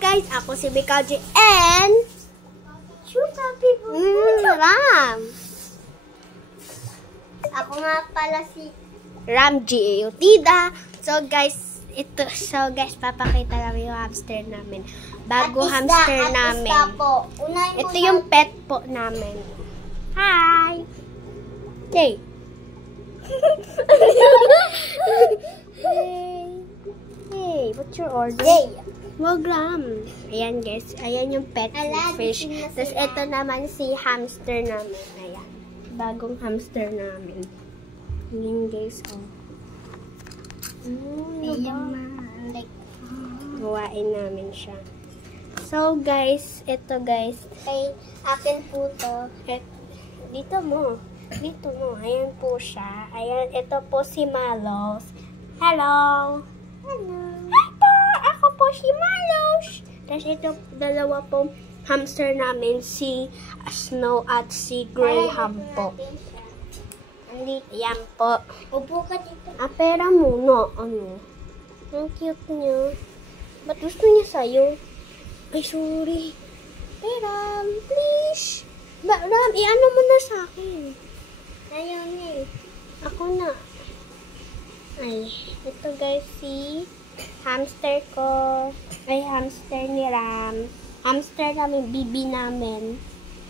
guys, ako si Bikaji and Chupa people. Ram. Ako nga pala si Ram G. Utida. So guys, papakita namin yung hamster namin. Bago hamster namin. Ito yung pet po namin. Hi! Hey! Hey! What's your order? Hey! Wag Ram. Ayan guys. Ayan yung pet fish. Tapos ito naman si hamster namin. Ayan. Bagong hamster namin. Ayan guys. Oh. Gawain namin siya. So guys, ito guys. Kay akin po to. Dito mo. Ayan po siya. Ayan, ito po si Malos. Hello. Hello. Hi po. Ako po si Malos. Tapos ito, dalawa pong hamster namin. Si Snow at si Graham po. Ayan po. Upo ka dito. Pera muna. Ano? Ang cute niya. Ba't gusto niya sa'yo? Ay, sorry. Ram, please. Ram, i-ano mo na sa akin. Ayaw niya eh. Ako na. Ay, ito guys, si hamster ko. Ay, hamster ni Ram. Hamster namin, bibi namin.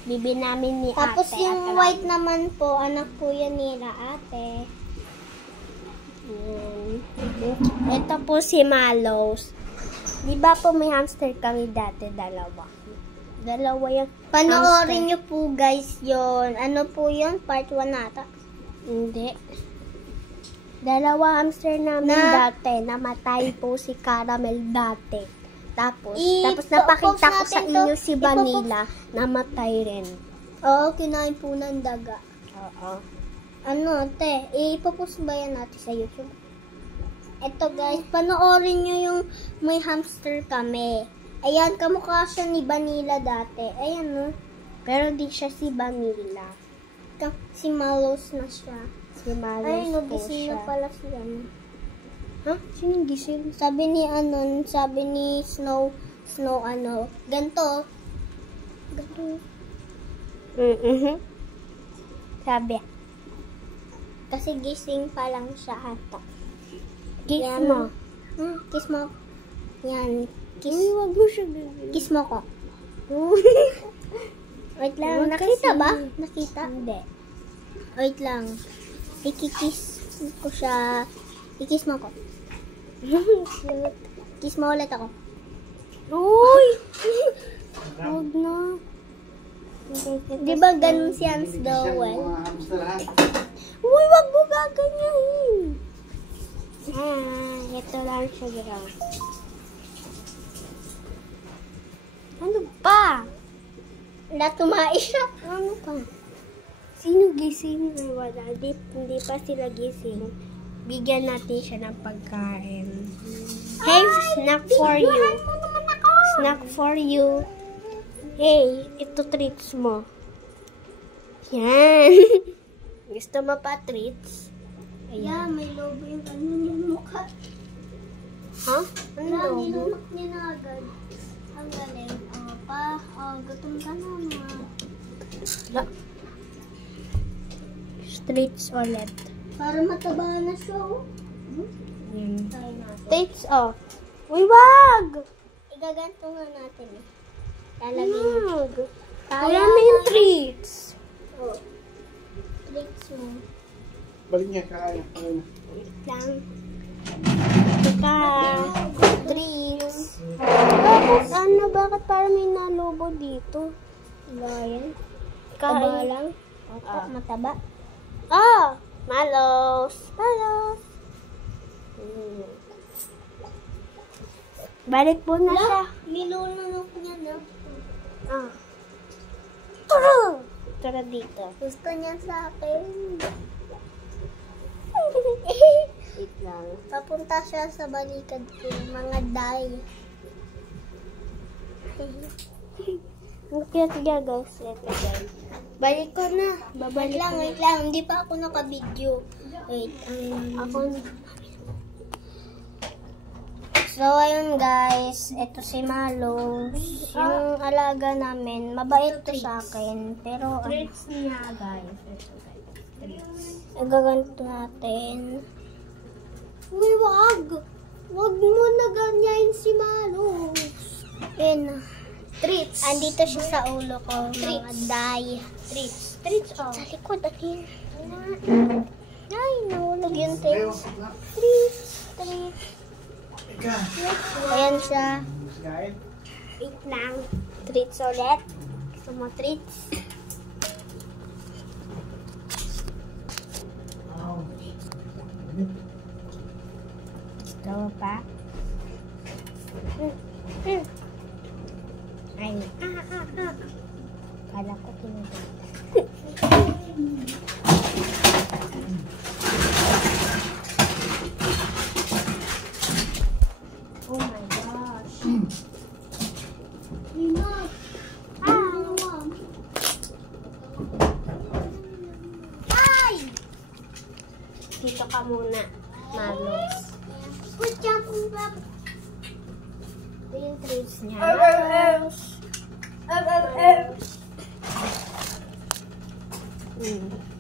Bibi namin ni Tapos ate. Tapos yung white naman po, anak po yan nila ate. Ito po si Malos. Di ba po may hamster kami dati? Dalawa yung Panoorin nyo po guys yon. Ano po yun? Part 1 nata? Hindi. Dalawa hamster namin dati. Namatay po si Caramel dati. Tapos napakita ko sa inyo si Vanilla. Namatay rin. Oo, kinain po ng daga. Oo. Ano, te? Ipopost ba yan natin sa YouTube? Eto guys, panoorin nyo yung may hamster kami. Ayan, kamukha siya ni Vanilla dati. Ayan, no? Pero di siya si Vanilla. Si Malos na siya. Si Malos ay, no, po gising siya. na pala siya. Ha? Sinong gising? Sabi ni Snow, ganto. Sabi. Kasi gising pa lang siya ata. Kiss mo. Kiss mo. Yan. Kiss. Uy, wag mo siya gagawin. Kiss mo ko. Wait lang. Nakita ba? Nakita? Hindi. Wait lang. Ikikiss ko siya. I-kiss mo ko. Kiss mo ulit ako. Uy! Wag na. Di ba ganun si Hans Dowell? Uy, wag mo gaganyahin. Ito lang siya gano'n. Ano ba? Natumai siya. Ano ka? Sino gising? Ay, wala. Hindi pa sila gising. Bigyan natin siya ng pagkain. Hey, snack for you. Snack for you. Hey, ito treats mo. Yan. Gusto mo pa treats? Ayan. Yeah, may lobo yung yung mukha. Ha? Ano lobo? Nilunok niya na agad. Ang galing. Gutom ka na mga. Treats ulit. Para mataba na siya, oh. Treats, oh. Uy, wag! Igaganto nga natin, eh. Lalagyan wag. Kaya may treats. Oh. Treats mo. Balik niya, kaya. Wait lang. Ika. Treats. Bakit parang may nalobo dito? Bayan. Mataba lang? Mataba? Malos. Balik po na siya. Nilunok niya na. Tara dito. Gusto niya sa akin. Wait lang. Papunta siya sa balikad ko. Mga day. Ang cute niya guys. Ito guys. Balik ko na. Babalik Wait lang. Hindi pa ako naka-video. Wait. Ako. So, ayun guys, ito si Malos. Yung alaga namin, mabait to sa akin. Pero, Treats niya, guys. Ito, guys. Treats. gaganto natin. Uy, wag! Wag mo na ganyan si Malos. Ayun. Treats. Andito siya sa ulo ko, mga Treats. day. Treats. Treats, oh. Sa likod, atin. Ay, nahulog yung Ayaw, tape. na. Treats, treats. Ika. Ayan siya. Kain. Wait lang. Treats ulit. Gusto mo treats? Wow. Gusto mo pa? Ay. Kala ko kinaganda. Oh my gosh. Ay! Dito ka muna, Marlos. Put jumping back. Ito yung treats niya. Mm.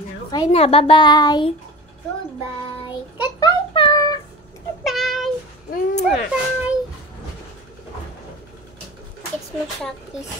Okay na, bye-bye. Goodbye. Goodbye pa. Goodbye. Goodbye. Kiss mo siya, kiss.